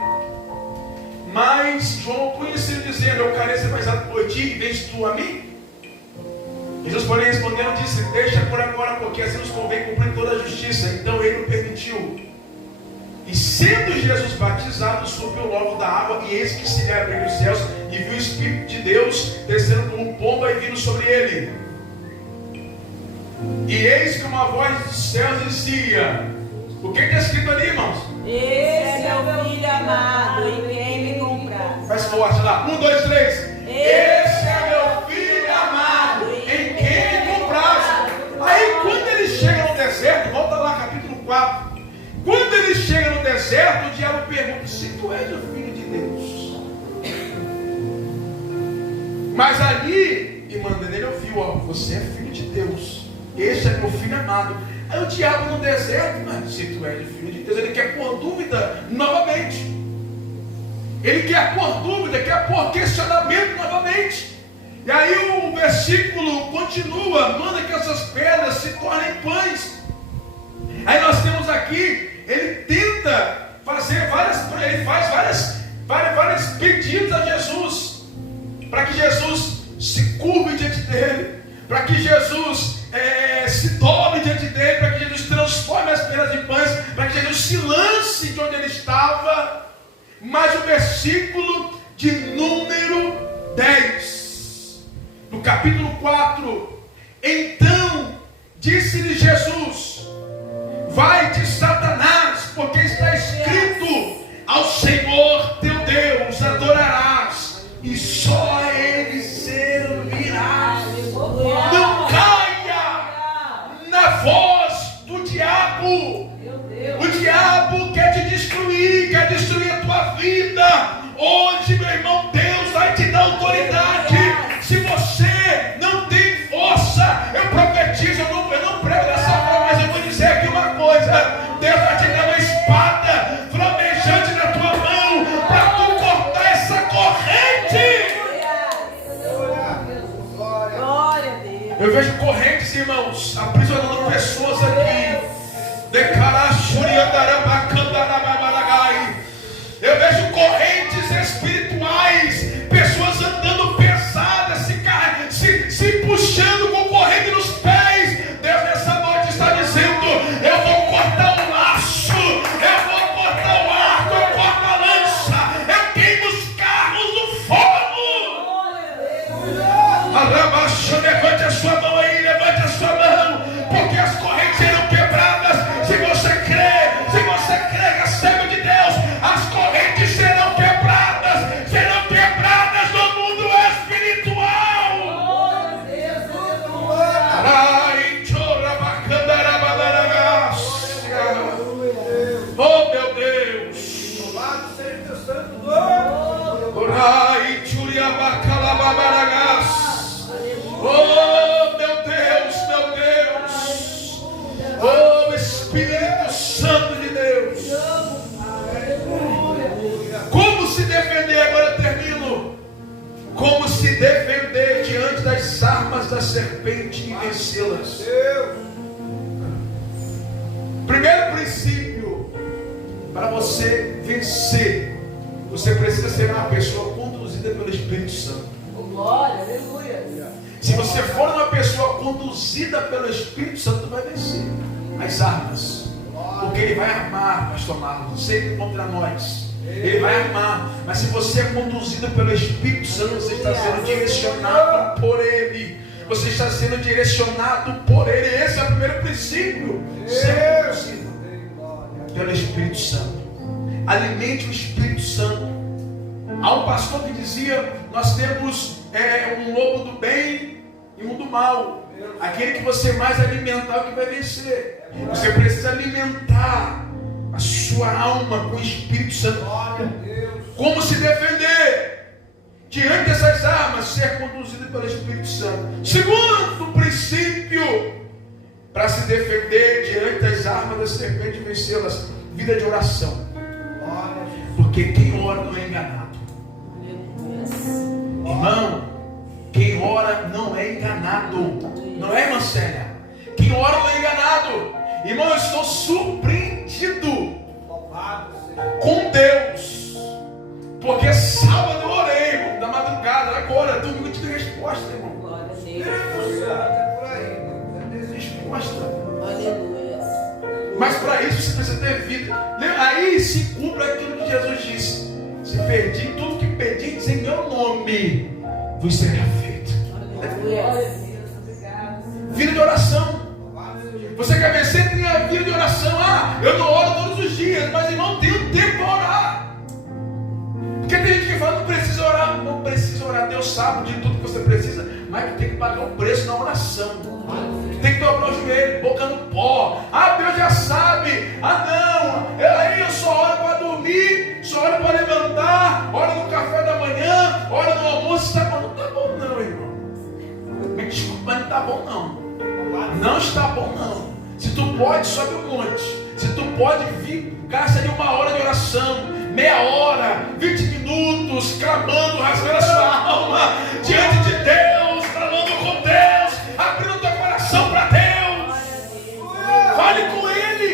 Mas João conheceu dizendo, eu quero ser batizado por ti, e vens tu a mim? Jesus, porém, respondendo, disse, deixa por agora, porque assim nos convém cumprir toda a justiça. Então ele o permitiu. E sendo Jesus batizado, subiu logo da água, e eis que se lhe abriram os céus, e viu o Espírito de Deus descendo como um pomba e vindo sobre ele. E eis que uma voz dos céus dizia, o que está escrito ali, irmãos? Esse é o Filho amado, em quem me compraz. Faz forte lá, 1, 2, 3. Esse é meu Filho amado, em quem me compraz. Aí quando ele chega no deserto, volta lá, capítulo 4. Quando ele chega no deserto, o diabo pergunta, se tu és o Filho de Deus. Mas ali, e mandando ele ouviu, ó, você é Filho de Deus. Este é meu Filho amado. Aí o diabo no deserto, mas se tu és o Filho de Deus, ele quer pôr dúvida novamente. Ele quer pôr dúvida, quer pôr questionamento novamente. E aí o versículo continua, manda que essas pedras se tornem pães. Aí nós temos aqui, ele tenta fazer ele faz vários pedidos a Jesus, para que Jesus se curve diante dele, para que Jesus se dobre diante dele, para que Jesus transforme as pedras em pães, para que Jesus se lance de onde ele estava. Mas o versículo de número 10, no capítulo 4, então disse-lhe Jesus, vai-te Satanás, porque está escrito, ao Senhor teu Deus adorarás, e só a Ele servirás. Não caia na voz do diabo. O diabo quer te destruir, quer destruir a tua vida. Hoje, meu irmão, Deus vai te dar autoridade. Se você não tem força, eu profetizo, eu não prego dessa forma, mas eu vou dizer aqui uma coisa. Deus vai te dar uma espada flamejante na tua mão, para tu cortar essa corrente. Glória a Deus. Eu vejo correntes, irmãos, aprisionando pessoas aqui. Eu vejo correntes espirituais, pessoas andando pesadas, se puxando com corrente nos pés. Deus nessa noite está dizendo, eu vou cortar o laço, eu vou cortar o arco, eu corto a lança, eu queimo os carros no fogo. Levante a sua mão aí, levante a sua mão, porque as correntes serão quebradas. Se você crê, recebe de Deus, as correntes serão quebradas no mundo espiritual. Oh meu Deus, Louvado seja teu santo nome. oh meu Deus, oh Espírito Santo de Deus. Como se defender, agora eu termino. Como se defender diante das armas da serpente e vencê-las. Primeiro princípio, para você vencer, você precisa ser uma pessoa conduzida pelo Espírito Santo. Glória, aleluia. Se você for uma pessoa conduzida pelo Espírito Santo, vai vencer as armas. Porque ele vai armar, pastor Marcos, sempre contra nós. Ele vai armar. Mas se você é conduzido pelo Espírito Santo, você está sendo direcionado por ele. Você está sendo direcionado por Ele. Esse é o primeiro princípio. Sempre possível. Pelo Espírito Santo. Alimente o Espírito Santo. Há um pastor que dizia: nós temos um lobo do bem e um do mal. Aquele que você mais alimentar é o que vai vencer. Você precisa alimentar a sua alma com o Espírito Santo. Como se defender diante dessas armas? Ser conduzido pelo Espírito Santo. Segundo princípio, para se defender diante das armas da serpente e vencê-las: vida de oração. Porque quem ora não é enganado. Irmão, quem ora não é enganado. Não é, irmã Célia? Quem ora não é enganado. Irmão, eu estou surpreendido com Deus. Porque sábado eu orei, irmão, da madrugada. Agora, domingo eu tive resposta, irmão. Glória a Deus. Resposta. Aleluia. Mas para isso você precisa ter vida. Aí se cumpre aquilo que Jesus disse: se perdi tudo que pedis em meu nome, vos será feito. Aleluia. Vida de oração. Você quer vencer? Tem a vida de oração. Eu não oro todos os dias, mas irmão, tem um tempo para orar. Porque tem gente que fala: não precisa orar. Não precisa orar. Deus sabe de tudo que você precisa, mas tem que pagar o preço na oração. Tem que dobrar o joelho, boca no pó. Deus já sabe. Não, aí eu só oro para dormir, só oro para levantar, oro no café da manhã, oro no almoço. Está bom? Não está bom não, irmão. Me desculpa, mas não está bom não. Não está bom não. Se tu pode, sobe um monte. Se tu pode vir, gasta ali 1 hora de oração, meia hora, 20 minutos, clamando, rasgando a sua alma diante de Deus, falando com Deus, abrindo teu coração para Deus. Fale com Ele.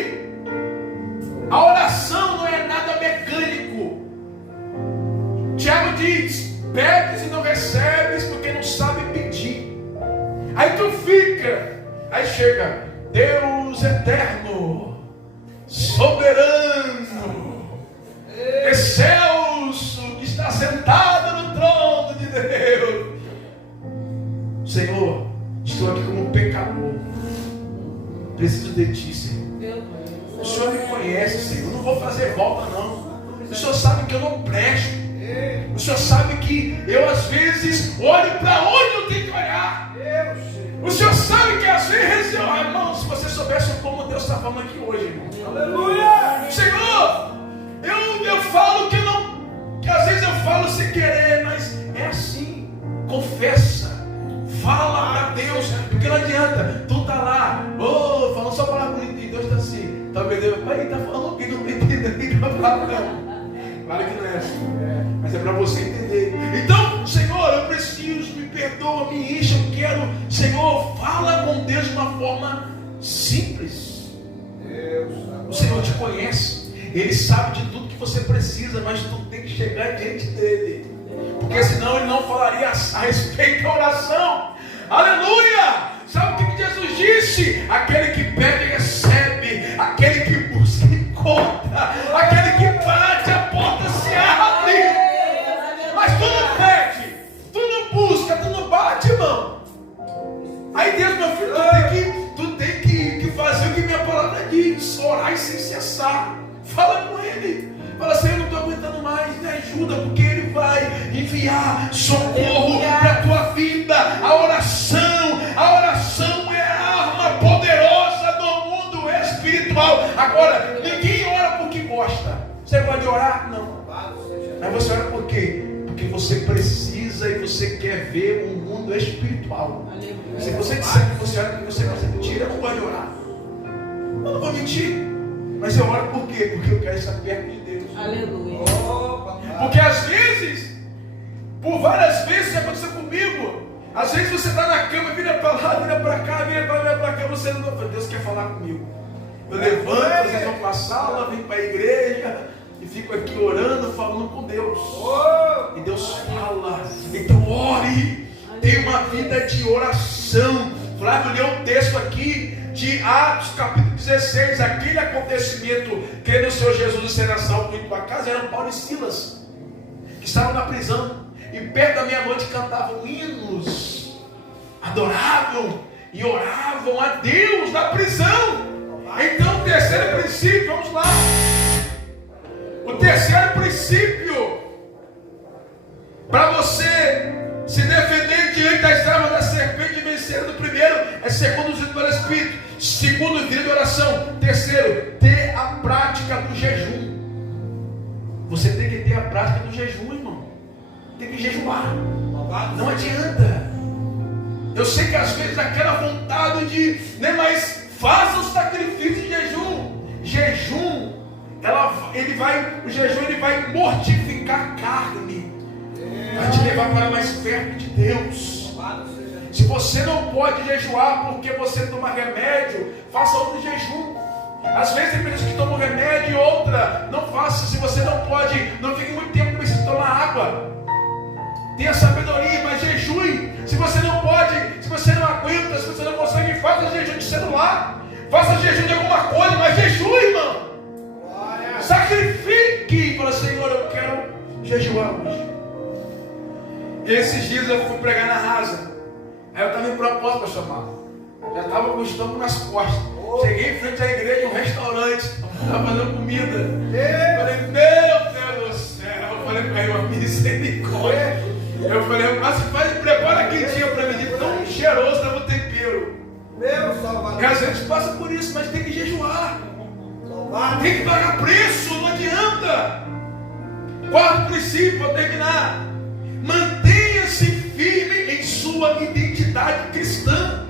A oração não é nada mecânico. Tiago diz: pedes e não recebes porque não sabe pedir. Aí tu fica. Aí chega Deus eterno, soberano, excelso, que está sentado no trono de Deus. Senhor, estou aqui como um pecador. Preciso de Ti, Senhor. O Senhor me conhece, Senhor. Não vou fazer volta, não. O Senhor sabe que eu não presto. O Senhor sabe que eu às vezes olho para onde eu tenho que olhar. O Senhor sabe que às vezes, irmão, se você soubesse como Deus está falando aqui hoje, irmão. Aleluia! Senhor, eu falo que não, que às vezes eu falo sem querer, mas é assim. Confessa, fala para Deus, porque não adianta. Tu tá lá, falando só palavra bonita, e Deus está assim. Talvez Deus, pai, tá falando o que não entende, não fala não. Claro que não é assim, mas é para você entender. Então, Senhor, eu preciso, me perdoa, me enche, eu quero. Senhor, fala com Deus de uma forma simples. O Senhor te conhece, Ele sabe de tudo que você precisa, mas tu tem que chegar diante dEle, porque senão Ele não falaria a respeito da oração. Aleluia! Sabe o que Jesus disse? Aquele que pede recebe, aquele que busca encontra, aquele que bate a porta se abre. Mas tu não pede, tu não busca, tu não bate, irmão. Aí Deus, meu filho, tu tem que fazer o que minha palavra diz: orar e sem cessar. Fala com Ele. Fala assim: eu não estou aguentando mais, me ajuda, porque Ele vai enviar socorro para a tua vida. A oração é a arma poderosa do mundo espiritual. Agora, ninguém ora porque gosta. Você pode orar? Não. Mas você ora por quê? Porque você precisa e você quer ver um mundo espiritual. Se você disser que você ora porque você gosta de mentir, eu não gosto de orar. Eu não vou mentir. Mas eu oro por quê? Porque eu quero estar perto de Deus. Aleluia. Porque às vezes, por várias vezes já aconteceu comigo. Às vezes você está na cama, vira para lá, vira para cá, vira para cá, você não vai. Deus quer falar comigo. Eu levanto, às vezes vou para a sala, venho para a igreja e fico aqui orando, falando com Deus. E Deus fala. Então ore. Tenha uma vida de oração. Flávio leu um texto aqui de Atos capítulo 16. Aquele acontecimento, crendo no Senhor Jesus e será salvo em tua casa, eram Paulo e Silas, que estavam na prisão, e perto da meia-noite cantavam hinos a adoravam e oravam a Deus na prisão. Então, o terceiro princípio, vamos lá. O terceiro princípio para você se defender diante das armas da serpente e vencer do primeiro é ser conduzido pelo Espírito. Segundo, vida de oração. Terceiro, ter a prática do jejum. Você tem que ter a prática do jejum, irmão. Tem que jejuar. Não adianta. Eu sei que às vezes aquela vontade de, né, mas faça o sacrifício de jejum. Jejum, o jejum ele vai mortificar a carne. Vai te levar para mais perto de Deus. Se você não pode jejuar porque você toma remédio, faça outro jejum. Às vezes tem pessoas que tomam remédio e outra não faça. Se você não pode, não fique muito tempo precisando tomar água. Tenha sabedoria, mas jejue. Se você não pode, se você não aguenta, se você não consegue, faça jejum de celular. Faça jejum de alguma coisa, mas jejue, irmão. Sacrifique. Fala, Senhor, eu quero jejuar hoje. Esses dias eu fui pregar na Rasa. Aí eu estava em propósito para chamar. Já estava com o estômago nas costas. Cheguei em frente à igreja, um restaurante. Estava fazendo comida. Falei, meu Deus do céu. Eu falei para ele, misericórdia. Eu falei, mas prepara quentinha para mim. De tão cheiroso estava o tempero. Meu Salvador. E a gente passa por isso, mas tem que jejuar. Tem que pagar preço, não adianta. Quarto princípio, vou terminar. Mantenha-se firme em sua identidade cristã.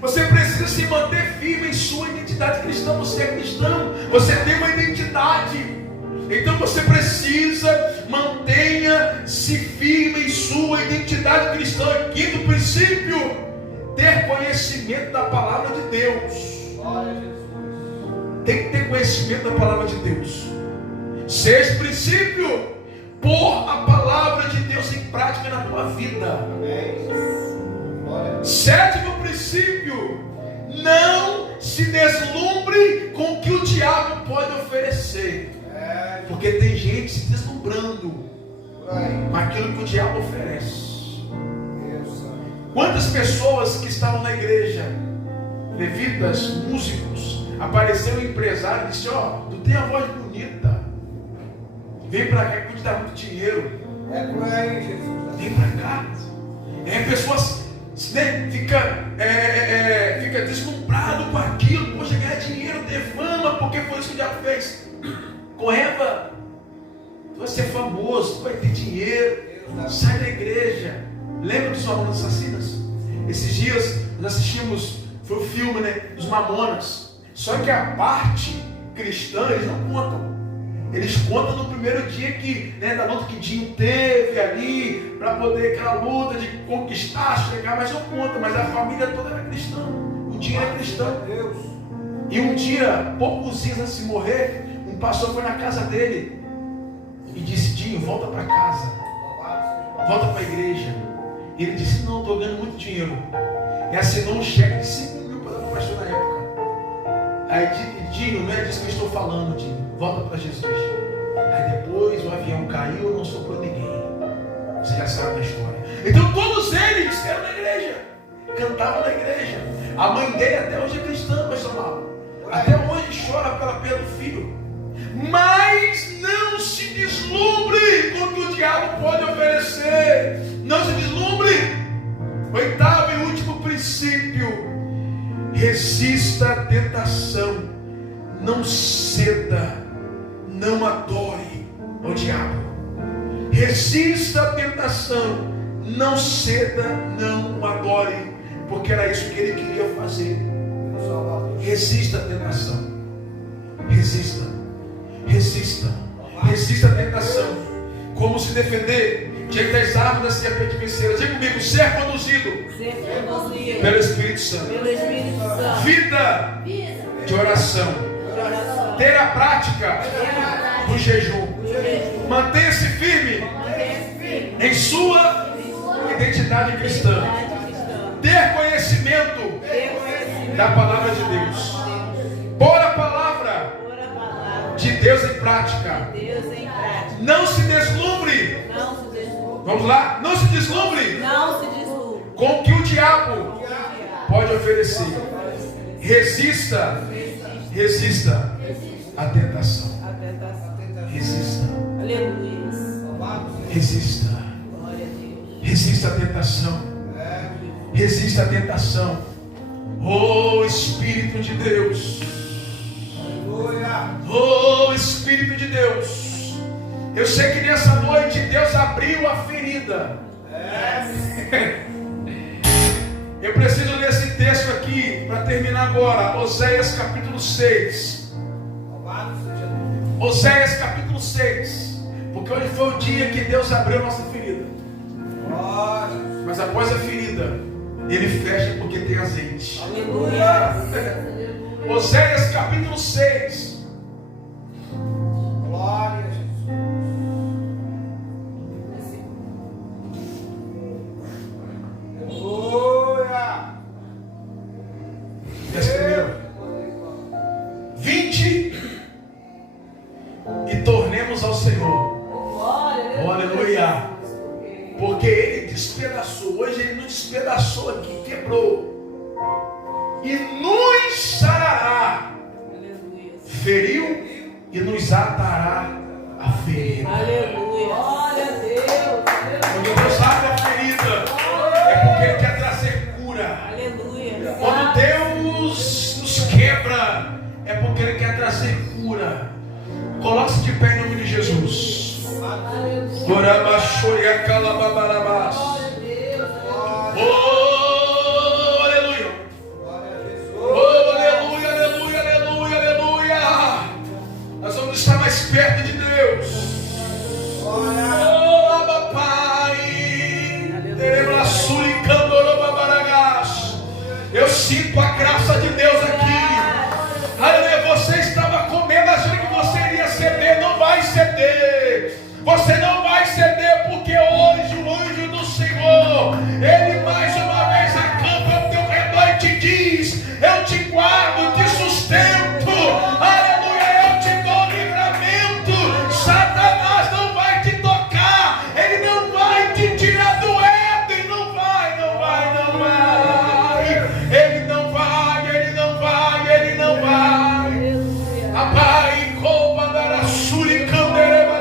Você precisa se manter firme em sua identidade cristã. Você é cristão, você tem uma identidade. Então você precisa, mantenha-se firme em sua identidade cristã. Quinto princípio, ter conhecimento da palavra de Deus. Tem que ter conhecimento da palavra de Deus. Sexto princípio, pôr a palavra de Deus em prática na tua vida. Sétimo princípio, não se deslumbre com o que o diabo pode oferecer. Porque tem gente se deslumbrando com aquilo que o diabo oferece. Quantas pessoas que estavam na igreja, levitas, músicos, apareceu um empresário e disse, ó, tu tem a voz bonita, vem pra cá que te dá muito dinheiro. É por aí, Jesus. Vem pra cá. A pessoa fica deslumbrado com aquilo. Poxa, ganhar dinheiro, ter fama, porque foi isso que o diabo fez. Com Eva, tu vai ser famoso, tu vai ter dinheiro, sai da igreja. Lembra dos Mamonas Assassinas? Esses dias nós assistimos, foi o filme, né, dos Mamonas. Só que a parte cristã eles não contam. Eles contam no primeiro dia que, né, da luta que Dinho teve ali, para poder aquela luta de conquistar, chegar, mas não conta. Mas a família toda era cristã. O Dinho era cristão. E um dia, poucos dias antes de morrer, um pastor foi na casa dele e disse, Dinho, volta para casa, volta para a igreja. E ele disse, não, estou ganhando muito dinheiro. E assinou um cheque de 5 mil para o pastor na época. Aí, Dinho, não é disso que eu estou falando, Dinho. Volta para Jesus. Aí depois o avião caiu, não sobrou ninguém. Você já sabe da história. Então todos eles eram na igreja, cantavam na igreja. A mãe dele até hoje é cristã, pastor Mauro. Até hoje chora pela perda do filho. Mas não se deslumbre com o que o diabo pode oferecer. Não se deslumbre. Oitavo e último princípio: resista à tentação. Não ceda, não adore ao diabo. Resista à tentação, não ceda, não adore, porque era isso que ele queria fazer. Resista à tentação. Resista, resista, resista à tentação. Como se defender diante das armas da serpente venceira? Diga comigo, ser conduzido pelo Espírito Santo. Vida de oração. Ter a prática do jejum. Mantenha-se firme em sua identidade cristã. Ter conhecimento da palavra de Deus. Pôr a palavra de Deus em prática. Não se deslumbre. Vamos lá? Não se deslumbre com o que o diabo pode oferecer. Resista à tentação. Resista. Aleluia. Resista. Glória a Deus. Resista à tentação. Resista à tentação. Oh Espírito de Deus. Oh Espírito de Deus. Eu sei que nessa noite Deus abriu a ferida. Eu preciso ler esse texto aqui para terminar agora. Oséias capítulo 6. Oséias capítulo 6. Porque hoje foi o dia que Deus abriu a nossa ferida. Mas após a ferida, Ele fecha porque tem azeite. Aleluia. Oséias capítulo 6. Glória a Jesus. Aleluia. Verso 1. Vinde e tornemos ao Senhor. Oh, aleluia. Porque Ele despedaçou. Hoje Ele nos despedaçou aqui, quebrou. E nos sarará. Aleluia. Feriu e nos atará a ferida. Aleluia. Glória a Deus. Quando Deus abre a ferida, é porque Ele quer trazer cura. Aleluia. Quando Deus nos quebra, é porque Ele quer trazer cura. Coloque-se de pé em nome de Jesus. Oh, aleluia. Oh, aleluia, aleluia, aleluia, aleluia. Nós vamos estar mais perto de Deus. Oh, papai. Eu sinto a graça de Deus aqui. Aleluia. Você estava comendo, achando que você iria ceder. Não vai ceder. Você não vai ceder, porque hoje o anjo do Senhor, Ele mais uma vez acampa ao teu redor e te diz: eu te guardo, te sustento. Aleluia, eu te dou livramento. Satanás não vai te tocar. Ele não vai te tirar do Éden. Não vai, não vai, não vai. Ele não vai, ele não vai, ele não vai. Apai, culpa da suricandeira.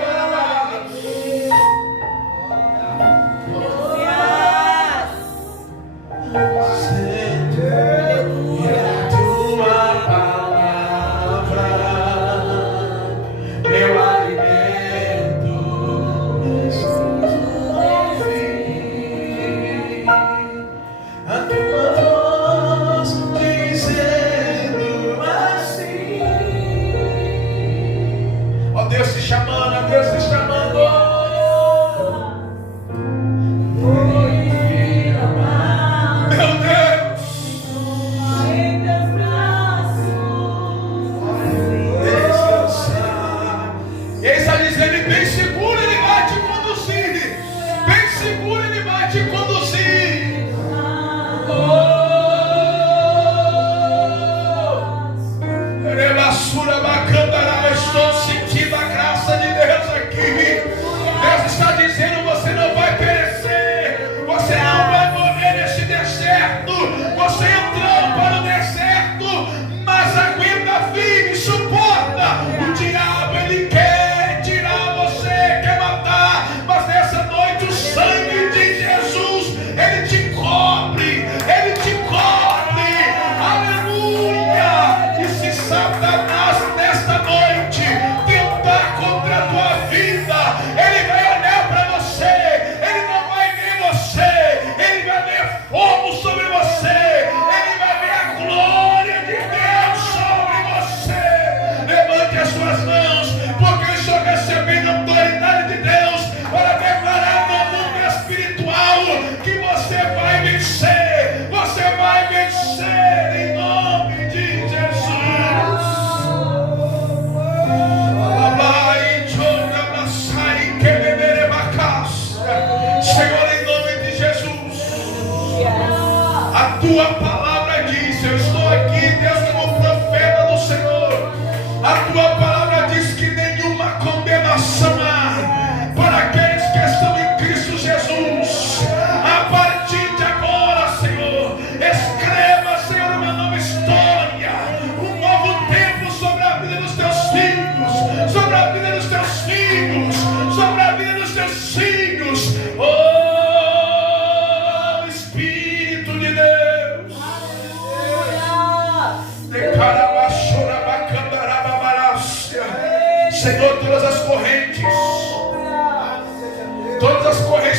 Senhor, todas as correntes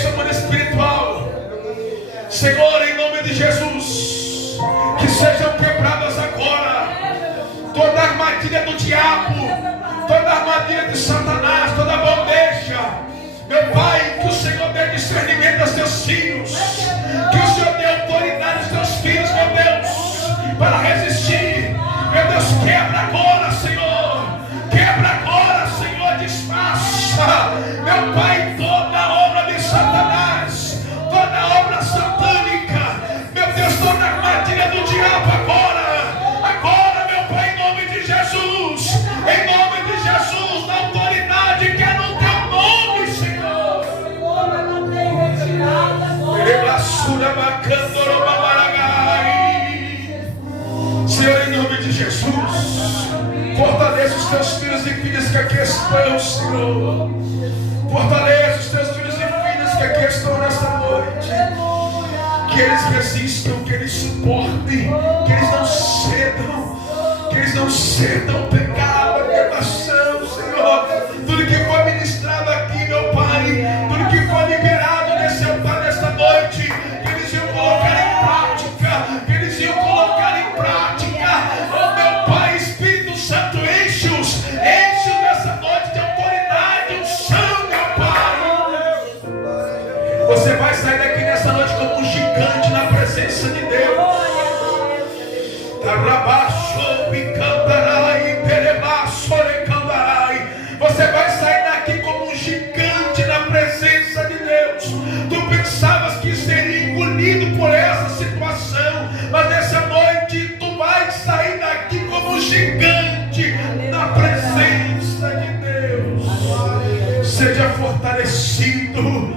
do mundo espiritual, Senhor, em nome de Jesus, que sejam quebradas agora. Toda armadilha do diabo, toda armadilha de Satanás, toda bandeja, meu Pai, que o Senhor dê discernimento aos teus filhos, que o Senhor dê autoridade aos teus filhos, meu Deus, para resistir. Meu Deus, quebra agora, Senhor, quebra agora, Senhor, desfaça, meu Pai, toda obra de Satanás, toda obra satânica, meu Deus, toda armadilha do diabo agora, meu Pai, em nome de Jesus, na autoridade que é no teu nome, Senhor. Senhor, em nome de Jesus, fortaleça os teus filhos e filhas que aqui estão, Senhor. Fortaleça os teus filhos e filhas que aqui estão nesta noite. Que eles resistam, que eles suportem, que eles não cedam ao pecado, à tentação, Senhor. Tudo que foi ministrado aqui, meu Pai, tudo que foi liberado nesse altar nesta noite, que eles iam colocar em prática, Oh, meu Pai, Espírito Santo, enche-os nessa noite de autoridade, unção, meu Pai. Você vai sair daqui nessa noite como um gigante na presença de Deus. Você vai sair daqui como um gigante na presença de Deus. Tu pensavas que seria engolido por essa situação, mas nessa noite tu vai sair daqui como um gigante na presença de Deus. Seja fortalecido